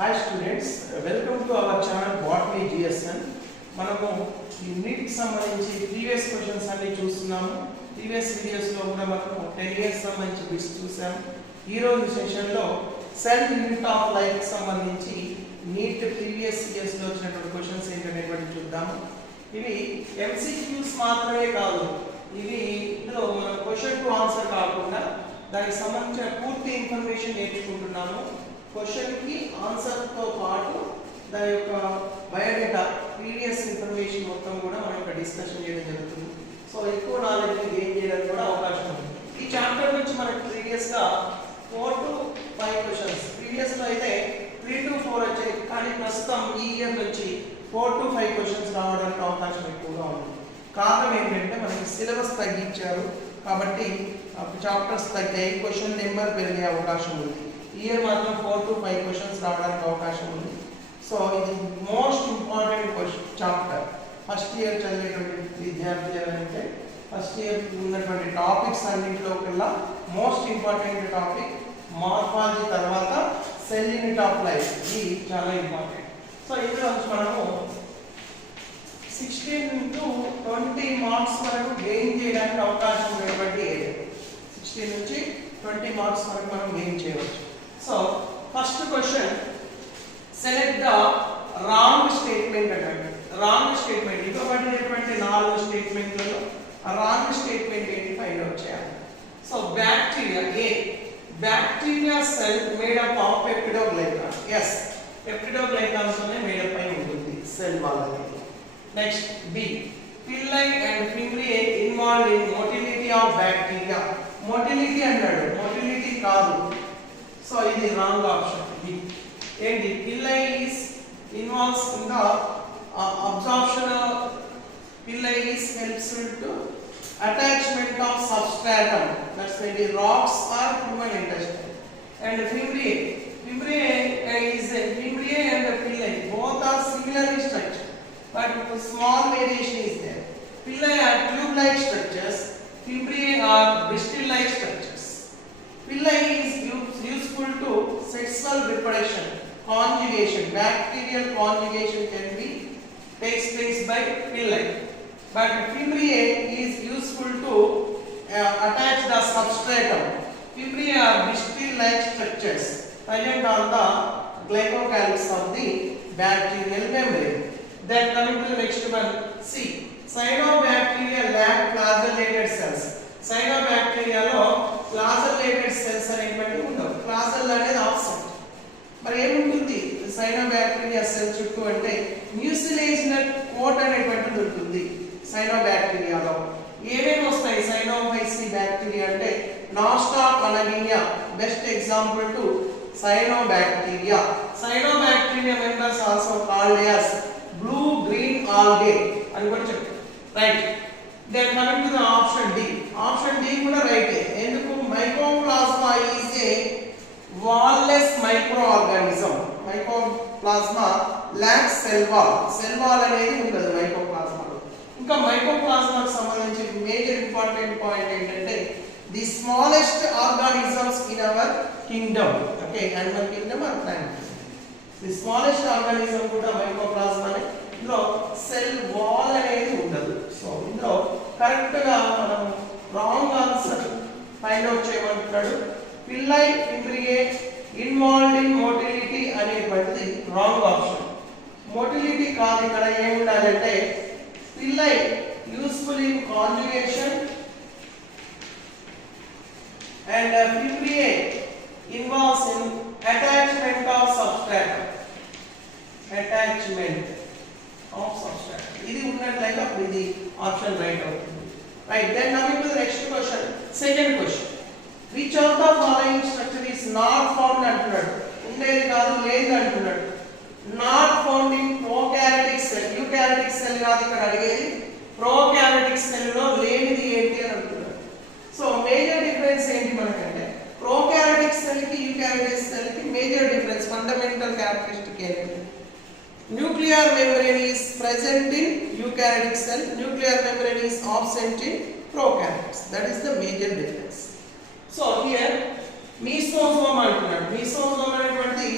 Hi students, welcome to our channel Botany GSN. మనము ఈ neat కి సంబంధించి ప్రీవియస్ క్వశ్చన్స్ అన్ని చూస్తున్నాము. ప్రీవియస్ వీడియోస్ లో కూడా మనము 10 ఇయర్స్ సంబంధించి బిట్స్ చూసాము. ఈ రోజు సెషన్ లో సెల్ యూనిట్ ఆఫ్ లైఫ్ కి సంబంధించి నీట్ ప్రీవియస్ ఇయర్స్ లో వచ్చినటువంటి క్వశ్చన్స్ ఏంటనేది చూద్దాము. ఇవి MCQs మాత్రమే కాదు, ఇవి ఇందులో మన క్వశ్చన్ టు ఆన్సర్ కాకుండా దానికి సంబంధించిన పూర్తి ఇన్ఫర్మేషన్ నేర్చుకుంటున్నాము. క్వశ్చన్ కి ఆన్సర్ తో పాటు దాని యొక్క బయోడేటా ప్రీవియస్ ఇన్ఫర్మేషన్ మొత్తం కూడా మనం ఇక్కడ డిస్కషన్ చేయడం జరుగుతుంది. సో ఎక్కువ నాలెడ్జ్ గెయిన్ చేయడానికి కూడా అవకాశం ఉంది. ఈ చాప్టర్ నుంచి మనకి ప్రీవియస్ గా 4 to 5 క్వశ్చన్స్, ప్రీవియస్ లో అయితే 3 to 4 వచ్చాయి, కానీ ప్రస్తుతం ఈ ఇయర్ నుంచి 4 to 5 క్వశ్చన్స్ రావడానికి అవకాశం ఎక్కువగా ఉంది. కారణం ఏంటంటే మనకి సిలబస్ తగ్గించారు కాబట్టి చాప్టర్స్ తగ్గాయి, క్వశ్చన్ నెంబర్ పెరిగే అవకాశం ఉంది. ఈ ఇయర్ మాత్రం 4 to 5 క్వశ్చన్స్ రావడానికి అవకాశం ఉంది. సో ఇది most important chapter. First year చదివేటువంటి విద్యార్థులు అంటే ఫస్ట్ ఇయర్ ఉన్నటువంటి టాపిక్స్ అన్నింటిలో కల్లా మోస్ట్ ఇంపార్టెంట్ టాపిక్ మార్ఫాలజీ, తర్వాత సెల్ యూనిట్ ఆఫ్ లైఫ్. ఇది చాలా ఇంపార్టెంట్. సో ఇందులో మనము 16 to 20 మార్క్స్ వరకు గెయిన్ చేయడానికి అవకాశం ఉన్నటువంటి ఏరియా. 16 నుంచి 20 మార్క్స్ వరకు మనం గెయిన్ చేయవచ్చు. So first question, select the wrong statement అంటే రాంగ్ స్టేట్మెంట్ ఇవ్వబడినటువంటి 4 స్టేట్మెంట్లలో రాంగ్ స్టేట్మెంట్ ఏంటి ఫైండ్ అవుట్ చేయాలి. So bacteria, a bacteria cell made up of peptidoglycan. yes, peptidoglycans తోనే మేడ్ అప్ అయి ఉంటుంది సెల్ వాళ్ళది. Next b, pili and fimbriae involved in motility of bacteria. Motility అన్నాడు, motility కాదు. సో ఇది wrong option. B ఏంటి, pili is involves in the absorption. Pili is helps to attachment of substratum, that's maybe rocks or human intestine. And fimbriae is fimbriae and pillai both are similar in structure, but small variation is there. Pillai are tube-like structures, fimbriae are bristle-like structures. Pillai is useful to sexual reproduction, conjugation. Bacterial conjugation can be takes place by pillai, but fimbriae is useful to attach the substratum. Fimbriae are bristle-like structures present on the glycocalyx of the bacterial membrane. Then coming to the next one, C. Cyanobacteria lack flagellated cells. Cyanobacteria లో flagellated cells అనేటువంటి ఉండవు. ఫ్లాజెల్ అనేది absent. మరి ఏముంటుంది cyanobacteria cell చుట్టూ అంటే mucilage నట్ coat అనేటువంటిది ఉంటుంది సైనోబాక్టీరియాలో. ఏమేమి వస్తాయి సైనోమైసి బ్యాక్టీరియా అంటే? నాస్టాకనగినియా best example to cyanobacteria. Cyanobacteria members also called as blue green algae అని కూడా చెప్తారు. Right. Then coming to the option d. Option d కూడా రైటే. ఎందుకు? Mycoplasma is a wall-less micro organism. Mycoplasma lacks cell wall. Cell wall అనేది ఉండదు మైకోప్లాస్మాలో. ఇంకా మైకోప్లాస్మాకు సంబంధించి మేజర్ ఇంపార్టెంట్ పాయింట్ ఏంటంటే the smallest organisms in our kingdom. Okay, animal kingdom or plant kingdom. The smallest organism కూడా మైకోప్లాస్మానే. ఇందులో సెల్ వాల్ అనేది ఉండదు. సో ఇందులో కరెక్ట్ గా మనం రాంగ్ ఆన్సర్ ఫైండ్ అవుట్ చేయమంటున్నాడు. Pili fimbriae involved in motility అనేటువంటిది రాంగ్ ఆప్షన్. మోటిలిటీ కాదు, ఇక్కడ ఏం ఉండాలంటే pili useful in conjugation and fimbriae involves in attachment of substratum. Attachment of substratum. ఇది ఉన్నట్లయితే అప్పుడు ఇది ఆప్షన్ రైట్ అవుతుంది. Right. Then coming to the next question, second question, which of the following structure is not found అంటున్నాడు. ఉండేది కాదు, లేదు అంటున్నాడు. not found in prokaryotic cell. eukaryotic cell కాదు ఇక్కడ అడిగేది, prokaryotic cell లో లేనిది ఏంటి అని అంటున్నాడు. సో మేజర్ డిఫరెన్స్ ఏంటి మనకంటే prokaryotic cell కి eukaryotic cell కి మేజర్ డిఫరెన్స్, ఫండమెంటల్ క్యారెక్టరిస్టిక్ ఏంటి? nuclear membrane is present in eukaryotic cell, nuclear membrane is absent in prokaryotes. That is the major difference. So here మీసోజోమ్ అంటున్నాడు. మీసోజోమ్ అనేటువంటి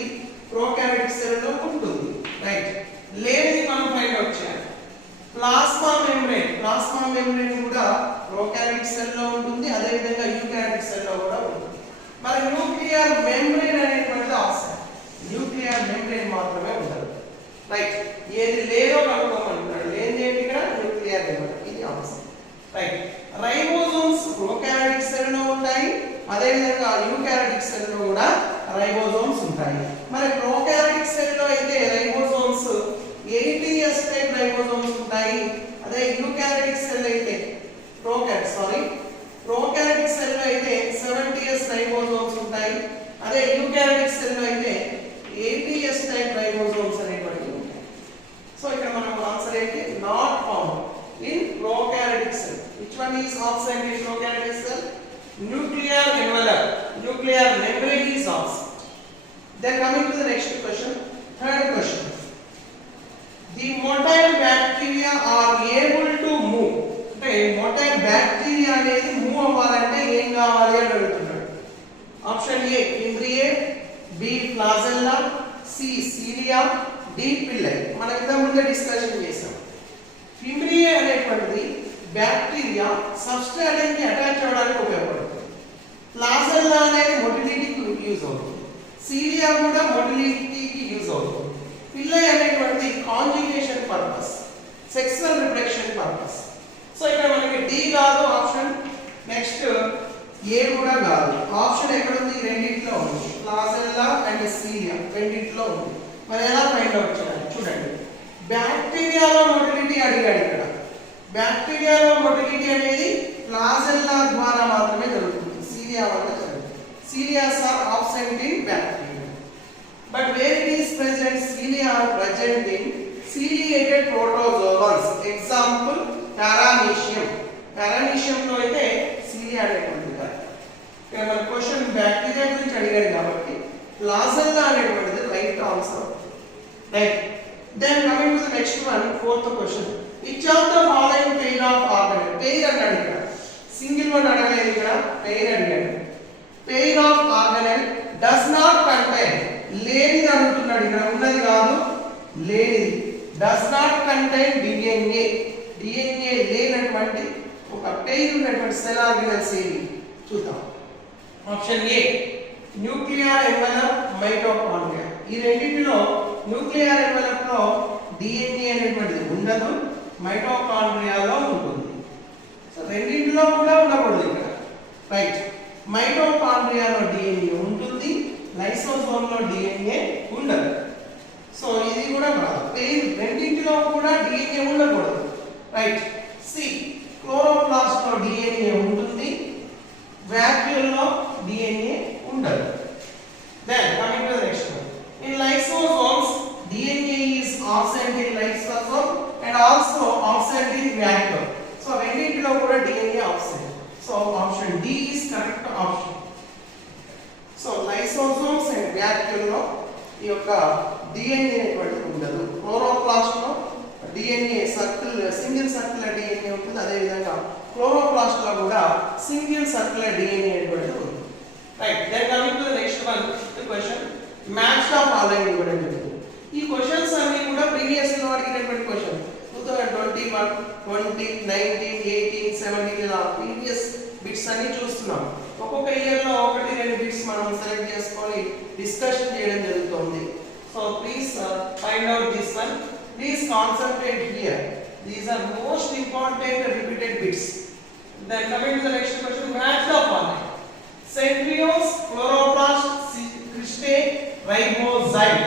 prokaryotic cell లో ఉంటుంది. Right, లేనిది మనం find out చేయాలి. Plasma membrane కూడా prokaryotic cell లో ఉంటుంది, అదే విధంగా యూకారియోటిక్ సెల్ లో కూడా ఉంటుంది. మరి న్యూక్లియర్ మెంబ్రేన్ అనేటువంటిది అవసరం, న్యూక్లియర్ మెంబ్రేన్ మాత్రమే ఉండదు. రైట్, ఏది లేదో కనుక్కోమంటున్నాడు. లేనిది ఏంటి ఇక్కడ? న్యూక్లియర్ మెంబ్రేన్, ఇది అవసరం. రైట్, రైబోజోమ్స్ ప్రోకారియోటిక్ సెల్ లో ఉంటాయి, అదే విధంగా యూకారియోటిక్ సెల్ లో కూడా రైబోజోమ్స్ ఉంటాయి. మరి ప్రోకారియోటిక్ సెల్ లో అయితే రైబోజోమ్స్ 80s టైప్ రైబోజోమ్స్ ఉంటాయి, అదే యూకారియోటిక్ సెల్ అయితే ప్రోకారియోటిక్ సెల్ లో అయితే 70s రైబోజోమ్స్ ఉంటాయి, అదే యూకారియోటిక్ సెల్ లో అయితే 80s టైప్ రైబోజోమ్స్ అనేటువంటివి ఉంటాయి. సో ఇక్కడ మనకు ఆన్సర్ ఏంటి? Not found in prokaryotic cell. Which one is absent in prokaryotic cell? Nuclear envelope, nuclear membrane is absent. Then coming to the next question, third question. The motile bacteria are able to move. అంటే motile bacteria అనేది move అవ్వాలంటే ఏం కావాలి అని అడుగుతున్నాడు. Option a fimbriae, b flagella, c cilia, d pili. మనం ఇంత ముందే డిస్కషన్ చేసాం. ఫింబ్రియే అనేటువంటిది బ్యాక్టీరియా సబ్స్ట్రాట్ కి అటాచ్ అవ్వడానికి ఉపయోగపడుతుంది. ఫ్లాజెల్లా అనేది మొటిలిటీకి యూజ్ అవుతుంది, సీలియా కూడా మొటిలిటీకి యూజ్ అవుతుంది. పిల్లై అనేటువంటిది conjugation purpose, sexual reproduction purpose. So ఇక్కడ మనకి డి కాదు ఆప్షన్, నెక్స్ట్ ఏ కూడా కాదు. ఆప్షన్ ఎక్కడ ఉంది? రెండిట్లో ఉంది, ఫ్లాజెల్లా అండ్ సీలియా రెండిట్లో ఉంది. మరి ఎలా ఫైండ్ అవుట్ చేయాలి? చూడండి, బ్యాక్టీరియాలో మొటిలిటీ అడిగాడు. ఇక్కడ బ్యాక్టీరియాలో మొటిలిటీ అనేది ఫ్లాజెల్లా ద్వారా మాత్రమే జరుగుతుంది, సీలియా వల్ల జరుగుతుంది. సీలియాస్ are absent in bacteria, but where it is present, cilia are present in ciliated protozoans. Example, Paramecium. Paramecium లో అయితే cilia అనేటువంటిది కాదు. ఇక్కడ మన క్వశ్చన్ బ్యాక్టీరియా గురించి అడిగాడు కాబట్టి ఫ్లాజెల్లా అనేటువంటిది right answer. Right, then coming to the next one, fourth question. Which of the following pair of organelle? Pair అన్నాడు ఇక్కడ, సింగిల్ వన్ అడగలేదు, ఇక్కడ pair అడిగాడు. Pair of organelle does not contain, లేనిది అడుగుతున్నాడు. ఇక్కడ ఉన్నది కాదు, లేనిది. does not contain DNA. DNA లేనటువంటి ఒక పెయిర్ ఉన్నటువంటి సెల్ ఆర్గనల్స్ ఏవి చూద్దాం. Option A nuclear envelope, mitochondria. ఈ రెండింటిలో న్యూక్లియర్ ఎన్వలప్ లో DNA అనేటువంటిది ఉండదు, మైటోకాండ్రియాలో ఉంటుంది. సో రెండింటిలో కూడా ఉండకూడదు ఇక్కడ. రైట్, మైటోకాండ్రియాలో DNA ఉంటుంది, లైసోజోమ్ లో DNA ఉండదు. సో ఇది కూడా కాదు, రెండింటిలో కూడా DNA ఉండకూడదు. రైట్, సి క్లోరోప్లాస్ట్ లో DNA ఉంటుంది, వాక్యూల్ లో DNA ఉండదు. Then coming to the next one, in lysosomes DNA is absent in lysosome and also absent in vacuole. So రెండింటిలో కూడా DNA absent. So option D is correct option. So lysosomes and vacuole లో ఈ యొక్క DNA అనేటువంటిది ఉండదు. Chloroplast లో DNA single circular DNA ఉంటుంది, అదే విధంగా క్లోరోప్లాస్ట్ లో కూడా సింగిల్ సర్క్యులర్ DNA అనేటువంటిది ఉంటుంది. Right, then coming to the next one, the question match of following ఇవ్వడం జరిగింది. ఈ క్వశ్చన్స్ అన్ని కూడా ప్రీవియస్ లో అడిగినటువంటి క్వశ్చన్ 2021, 20, 19, 18, 17 ఇలా ప్రీవియస్ బిట్స్ అన్ని చూస్తున్నాం. ఒక్కొక్క ఇయర్ లో ఒకటి రెండు బిట్స్ మనం సెలెక్ట్ చేసుకొని డిస్కషన్ చేయడం జరుగుతుంది. So please find out this one. Please concentrate here. These are most important repeated bits. Then coming to the next question, match the following. Centrioles, chloroplast, cristae, ribozyme.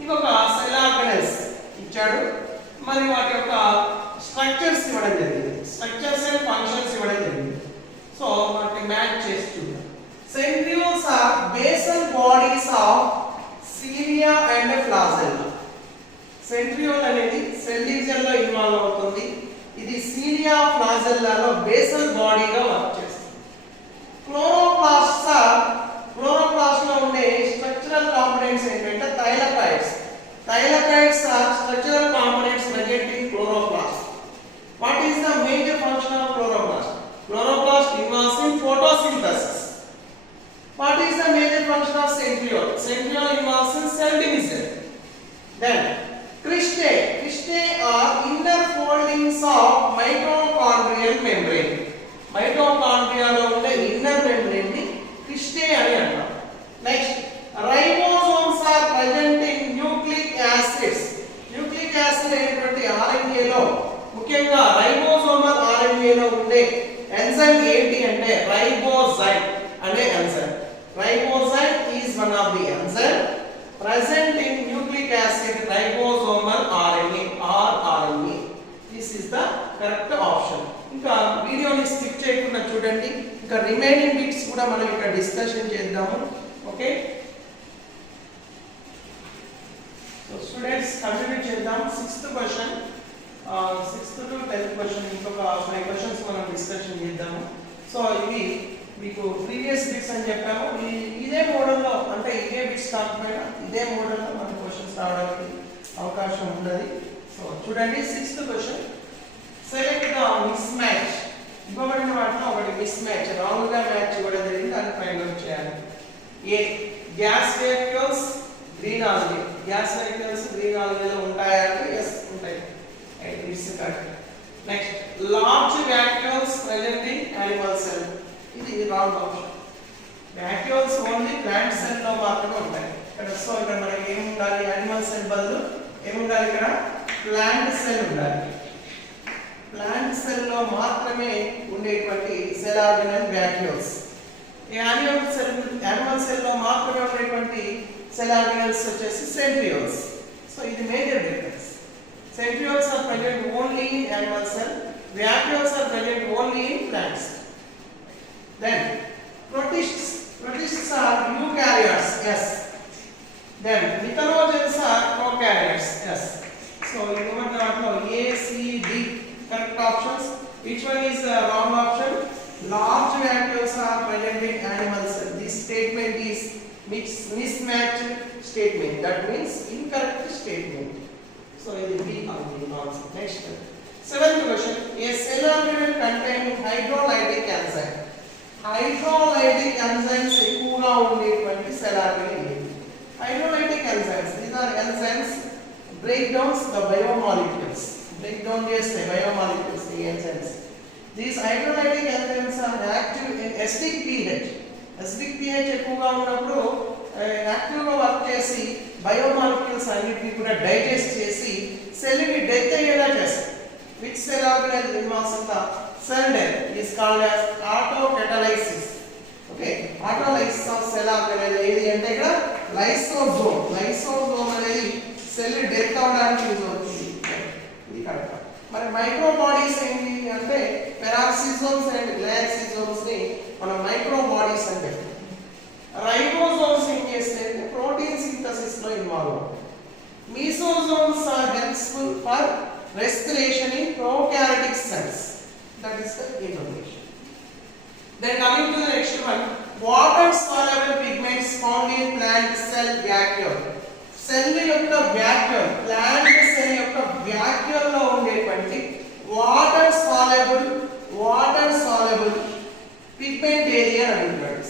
ఇవి ఒక cell organelles ఇచ్చాడు, మరి వాటి యొక్క structures ఇవ్వడం జరిగింది, structures and functions ఇవ్వడం జరిగింది. సో వాటిని మ్యాచ్ చేసి చూద్దాం. Centrioles are basal bodies of cilia and flagella. Centriole అనేది సెల్ డివిజన్ లో ఇన్వాల్వ్ అవుతుంది. ఇది సీలియా ఫ్లాజెల్లాలో బేసల్ బాడీగా వర్క్ చేస్తుంది. క్లోరోప్లాస్ట్ లో ఉండే స్ట్రక్చరల్ కాంపోనెంట్స్ ఏంటంటే thylakoids. Thylakoids are structural components present in chloroplast. What is the major function of chloroplast? Chloroplast involves in photosynthesis. What is the major function of centriole? Centriole involves in cell division. మైటోకాండ్రియాలో ఉండే inner membrane ని cristae అని అంటాం. Next ribosomes are present in nucleic acids. Nucleic acid అయినటువంటి RNA లో ముఖ్యంగా ribosomal RNA లో ఉండే ఎంజైమ్ ఏంటి అంటే రైబోజైమ్ అనే enzyme. Ribozyme is one of the enzyme present in nucleic acid ribosomal RNA or RNA. This is the correct option. ఇంకా వీడియోని స్కిప్ చేయకుండా చూడండి. ఇంకా రిమైనింగ్ బిట్స్ కూడా మనం ఇక్కడ డిస్కషన్ చేద్దాము. ఓకే, సో స్టూడెంట్స్ కంటిన్యూ చేద్దాం. 6th question, 6th to 10th question ఇంకొక 5 క్వశ్చన్స్ మనం డిస్కషన్ చేద్దాము. సో ఇవి మీకు ప్రీవియస్ బిట్స్ అని చెప్పాము. ఇదే మోడల్లో అంటే ఇదే బిట్స్ కాకపోయినా ఇదే మోడల్లో మన క్వశ్చన్స్ రావడానికి అవకాశం ఉన్నది. సో చూడండి 6th question, select the mismatch. ఇవ్వబడిన వాటిలో ఒకటి మిస్ మ్యాచ్, రాంగ్ గా మ్యాచ్ ఇవ్వడం జరిగింది, దాన్ని ఫైండ్ అవుట్ చేయాలి. A gas vacuoles green algae. Gas vacuoles green ఆల్గేలో ఉంటాయా అంటే yes ఉంటాయి. It's correct. Next large vacuoles present in animal cell. ఇది wrong option. Vacuoles only plant cell లో మాత్రమే ఉంటాయి. సో ఇక్కడ మనకి ఏం ఉండాలి, యానిమల్ సెల్ బదులు ఏముండాలి, ఇక్కడ ప్లాంట్ సెల్ ఉండాలి. ప్లాంట్ సెల్ లో మాత్రమే ఉండేటువంటి cell organelle vacuoles. Animal cell లో మాత్రమే ఉండేటువంటి సెల్ ఆర్గనల్స్ వచ్చేసి సెంట్రియోల్స్. సో ఇది major difference. Centrioles are present only in animal cell, vacuoles are present only in plants. Then protists are eukaryotes, yes. Then methanogens are prokaryotes, yes. So you know what A, C, D correct options. Which one is the wrong option? Large vacuoles are present in animal cell. This statement is mismatched statement. That means incorrect statement. So it will be on the answer. Next. 7th question. A cell organelle containing hydrolytic enzyme. Hydrolytic enzymes ఎక్కువగా ఉండేటువంటి cell organelle ఏది? Hydrolytic enzymes, these are enzymes break down the biomolecules. Break down చేస్తే biomolecules the enzymes. These hydrolytic enzymes are active in acidic pH. Acidic pH ఎక్కువగా ఉన్నప్పుడు active గా work చేసి biomolecules అన్నిటిని కూడా డైజెస్ట్ చేసి సెల్ ని డెత్ అయ్యేలా చేస్తాయి. Which cell organelle involves in the cell death is called as autocatalysis. Okay, autolysis of cell organelle ఏది అంటే ఇక్కడ లైసోజోమ్. లైసోజోమ్ అనేది సెల్ డెత్ అవడానికి యూజ్ అవుతుంది. ఇది కరెక్ట్. మరి మైక్రో బాడీస్ ఏంటి అంటే పెరాక్సిజోమ్స్ అండ్ గ్లైకోజోమ్స్ ని మనం మైక్రో బాడీస్ అని చెప్తాం. రైబోజోమ్స్ ఏం చేస్తాయంటే ప్రోటీన్ సింథసిస్ లో ఇన్వాల్వ్ అవుతాయి. Mesosomes are helpful for respiration in prokaryotic cells. That is the information. Then coming to the next one, water soluble pigments found in plant cell vacuole. Cell యొక్క vacuole, plant cell యొక్క vacuole లో ఉండేటువంటి water soluble pigment area అడుగుతాడు.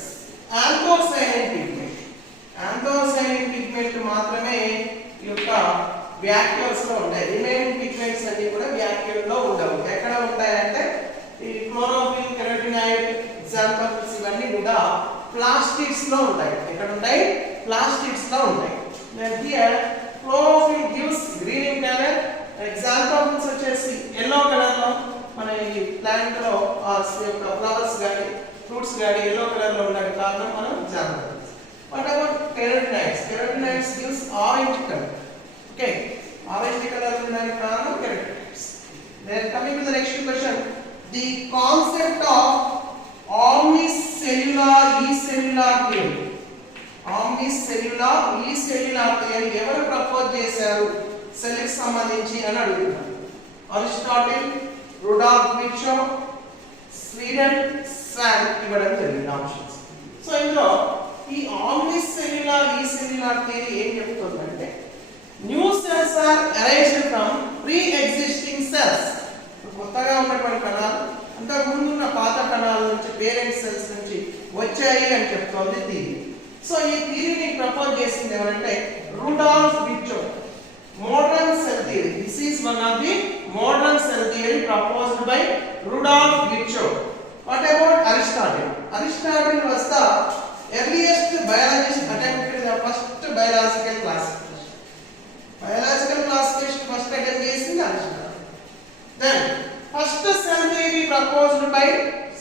Anthocyanin pigment. Anthocyanin pigment మాత్రమే ఈ యొక్క vacuoles లో ఉంటాయి. రిమైనింగ్ పిగ్మెంట్స్ అన్ని కూడా వాక్యూల్ లో ఉండవు. ఎక్కడ ఉంటాయంటే ఈ క్లోరోఫిల్, కెరోటినాయిడ్ ఎగ్జాంపుల్స్ ఇవన్నీ కూడా ప్లాస్టిడ్స్ లో ఉంటాయి. ఎక్కడ ఉంటాయి? ప్లాస్టిడ్స్ లో ఉంటాయి. Then here chlorophyll gives green in colour. Examples వచ్చేసి yellow కలర్ లో మన ఈ ప్లాంట్ లో యొక్క ఫ్లవర్స్ గాని ఫ్రూట్స్ గాని yellow కలర్ లో ఉండడానికి కారణం మనం examples. What about carotenoids? Carotenoids gives orange colour. Okay, orange color is carbon characteristics. Then coming to the next question, the concept of omnicellular e-cellular theory. Omnicellular e-cellular theory ఎవరు propose చేశారు cell కి సంబంధించి అని అడుగుతున్నారు. Aristotle, Rudolf Virchow, స్వీడన్, Schwann ఇవ్వడం జరిగింది options. So ఇందులో ఈ omnicellular e-cellular theory ఏం చెప్తుందంటే new cells are arised from pre existing cells. కొత్తగా ఉన్నటువంటి కణాలు అంతకు ముందు ఉన్న పాత కణాల నుంచి పేరెంట్ సెల్స్ నుంచి వచ్చాయి అని చెప్తోంది థియరీ. సో ఈ థియరీని ప్రపోజ్ చేసింది ఎవరంటే Rudolf విర్చో. Modern cell theory. This is one of the modern cell theory proposed by Rudolf విర్చో. What about Aristotle? Aristotle was the earliest biologist attempted the first biological classification. Biological classification first attempt చేసింది Aristotle. Then first cell theory proposed by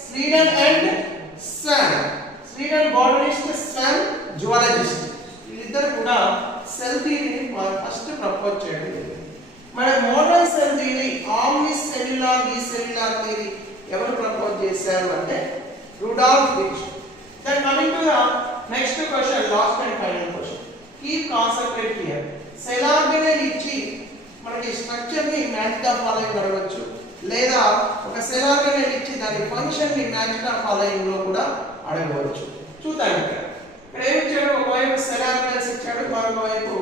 Sweden and Swan. Sweden botanist, Swan zoologist. వీళ్ళిద్దరు కూడా cell థియరీని first propose చేయడం జరిగింది. మన modern cell theory ఆమ్నిస్ సెల్యులార్ ఈ cellular theory ఎవరు ప్రపోజ్ చేశారు అంటే Rudolf Virchow. Then coming to the next question, last and final question. Keep concentrate here. Cell organelle ఇచ్చి మనకి స్ట్రక్చర్ ని మ్యాచ్ గా ఫాలోయింగ్ అడగవచ్చు, లేదా ఒక సెల్ ఆర్గనెల్ ఇచ్చి దాని ఫంక్షన్ ని మ్యాచ్ గా ఫాలోయింగ్ లో కూడా అడగవచ్చు. చూద్దాం ఇక్కడ ఏమి ఇచ్చాడు, ఒకవైపు సెల్ ఆర్గనెల్స్ ఇచ్చాడు, మరొకవైపు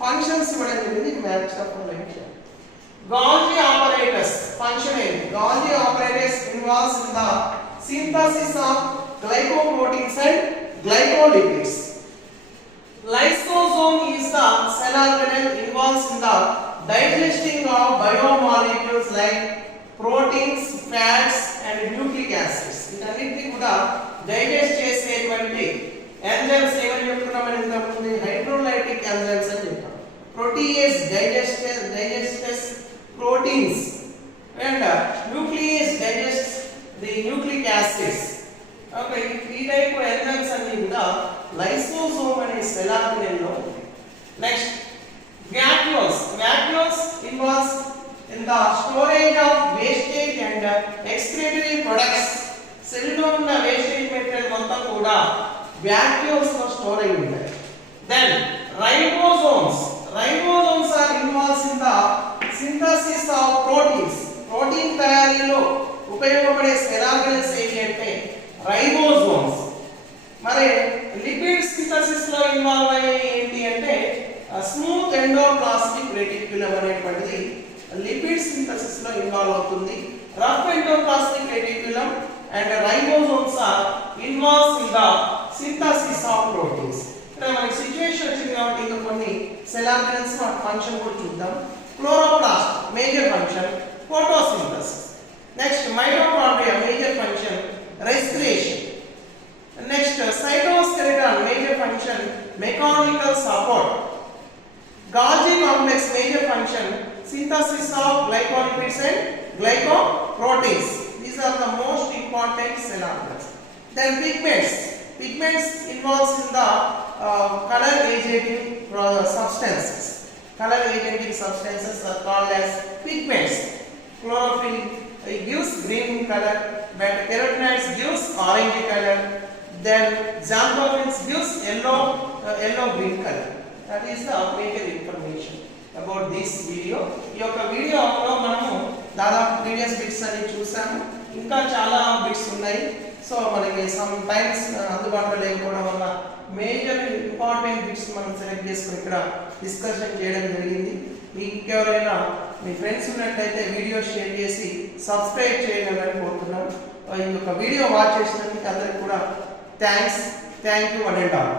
ఫంక్షన్స్ ఇవ్వడం జరిగింది, మ్యాచ్ గా ఫాలోయింగ్ ఇచ్చాడు. Golgi apparatus function ఏంటి? Golgi apparatus involves in the synthesis of glycoproteins and glycolipids. Lysosome is the cell organelle involves in the digesting of biomolecules like proteins, fats and nucleic acids. ఇవన్నీ కూడా digest చేసేటువంటి enzymes ఏమని చెప్తున్నామని ఇంతకుముందు hydrolytic enzymes అని చెప్పాం. ప్రోటీయేస్ digests proteins and nuclease digests the nucleic acids. Okay, ఈ type enzymes అన్ని కూడా లైసోజోమ్ అనే సెల్ ఆర్గనెల్ లో ఉంటాయి. Next vacuoles involves in the storage of wastage and excretory products. Cell లో ఉన్న వేస్టేజ్ మెటీరియల్ మొత్తం కూడా vacuoles లో స్టోర్ అయి ఉంటాయి. Then ribosomes are involved in the synthesis of proteins. Protein తయారీలో ఉపయోగపడే సెల్ ఆర్గనెల్స్ ఏంటంటే రైబోసోమ్స్. మరి లిపిడ్ సింథసిస్ లో ఇన్వాల్వ్ అయ్యేది ఏంటి అంటే స్మూత్ ఎండోప్లాస్మిక్ రెటిక్యులం అనేటువంటిది లిపిడ్ సింథసిస్ లో ఇన్వాల్వ్ అవుతుంది. Rough endoplasmic reticulum and ribosomes are involves in the synthesis of proteins. ఇక్కడ మనకి సిచువేషన్ వచ్చింది కాబట్టి ఇంకా కొన్ని సెల్ ఆర్గనెల్స్ ఫంక్షన్ కూడా చూద్దాం. Chloroplast major function photosynthesis. Next mitochondria major function respiration. Next cytoskeleton major function mechanical support. Golgi complex major function synthesis of glycolipids and glycoproteins. These are the most important cell organelles. Then pigments involves in the color aging substances. Color aging substances are called as pigments. Chlorophyll gives green color, but carotenoids gives orange color. Then xanthophylls gives yellow green color. That is the major information about this video. ఈ యొక్క వీడియోలో మనము దాదాపు previous bits అన్ని చూసాము, ఇంకా చాలా bits ఉన్నాయి. సో మనకి సమ్ టైమ్స్ అందుబాటులో లేకపోవడం వల్ల మేజర్ ఇంపార్టెంట్ బిట్స్ మనం సెలెక్ట్ చేసుకుని ఇక్కడ డిస్కషన్ చేయడం జరిగింది. మీకు ఎవరైనా మీ ఫ్రెండ్స్ ఉన్నట్లయితే వీడియో షేర్ చేసి సబ్స్క్రైబ్ చేయగలని కోరుతున్నాను. ఈ యొక్క వీడియో వాచ్ చేసినందుకు అందరికీ కూడా thank you one and all.